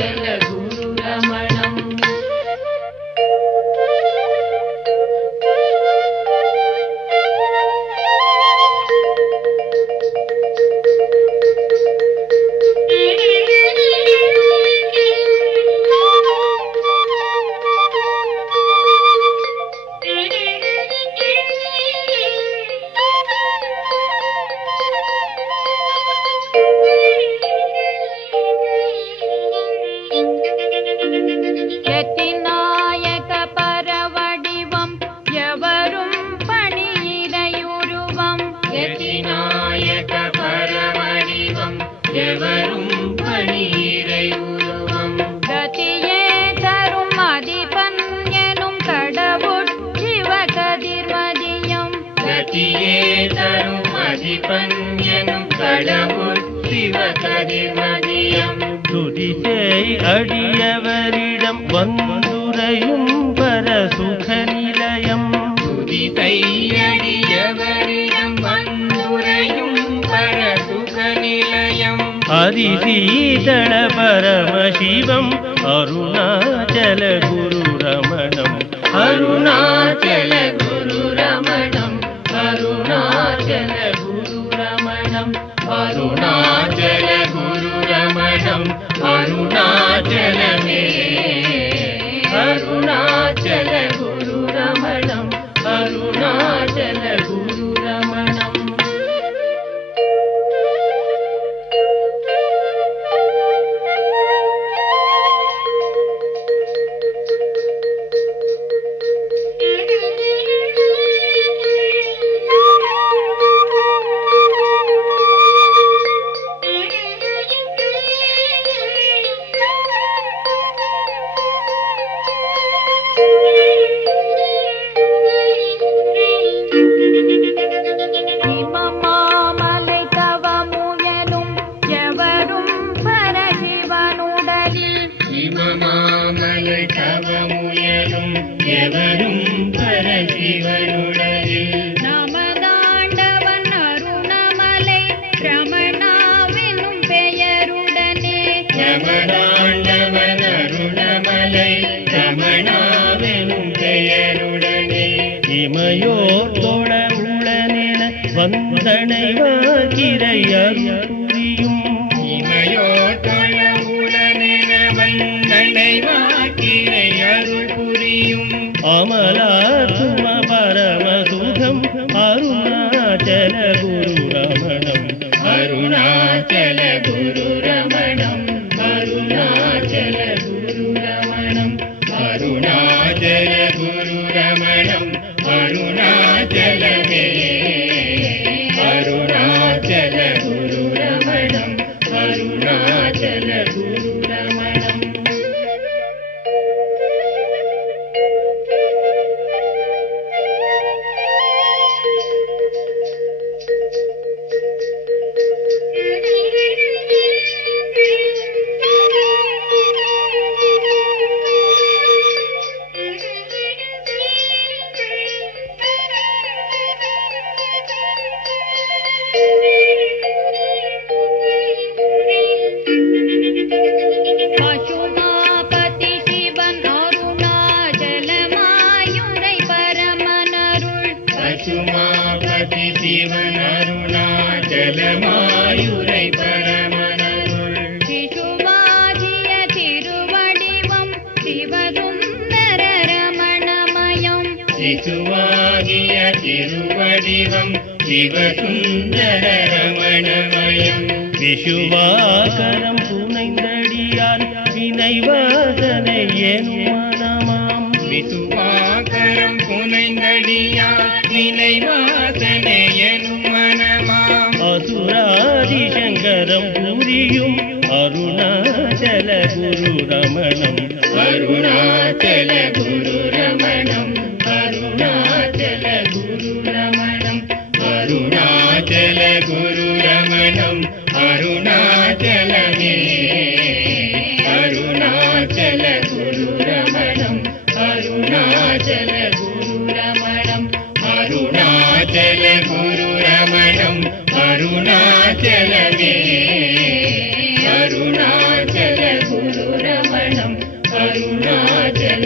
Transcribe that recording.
अरुणाचल गुरुरमणम् அடியவரிடம் வந்துரையும் பரசுக நிலையம் அடியவரிடம் வந்துரையும் பரசுக நிலையம் அதிசீதள பரமசிவம் அருணாச்சல குருரமணம் அருணாச்சல குருரமணம் அருணாச்சல குருரமணம் அருணாச்சல குருரமணம் அருணாச்சலமே அருணாச்சல குருரமணம் அருணாச்சல குருரமணம் வந்தனை வாக்கிரையருளியும் வந்தனை வாக்கிரையருள் புரியும் அமலாத்தும பரமசுகம் அருணாச்சல குருரமணம் அருணாச்சல குருரமணம் அருணாச்சல குருரமணம் அருணாச்சல குருரமணம் அருணாச்சலமே அருணாச்சல குருரமணம் அருணாச்சல குருரமணம் மாயுரை பரமனருள் சிசுவாகிய திருவடிவம் சிவசுந்தர ரமணமயம் சிசுவாகிய திருவடிவம் சிவசுந்தர ரமணமயம் விஷுவாகரம் புனைந்தடியால் வினைவாதனை ஏனுமானமாம் விசுவாகரம் புனைந்தடியால் வினைவாதனை ஏனுமானமாம் அசுராதிசங்கரம் புரியும் அருணாச்சல குருரமணம் அருணாச்சல குருரமணம் அருணாச்சல குருரமணம் அருணாச்சல குருரமணம் அருணாச்சலமே அருணாச்சல குருரமணம் அருணாச்சல குருரமணம் அருணாச்சல குருரமணம் அருணாச்சலமே அருணாச்சல குருரமணம் அருணாச்சல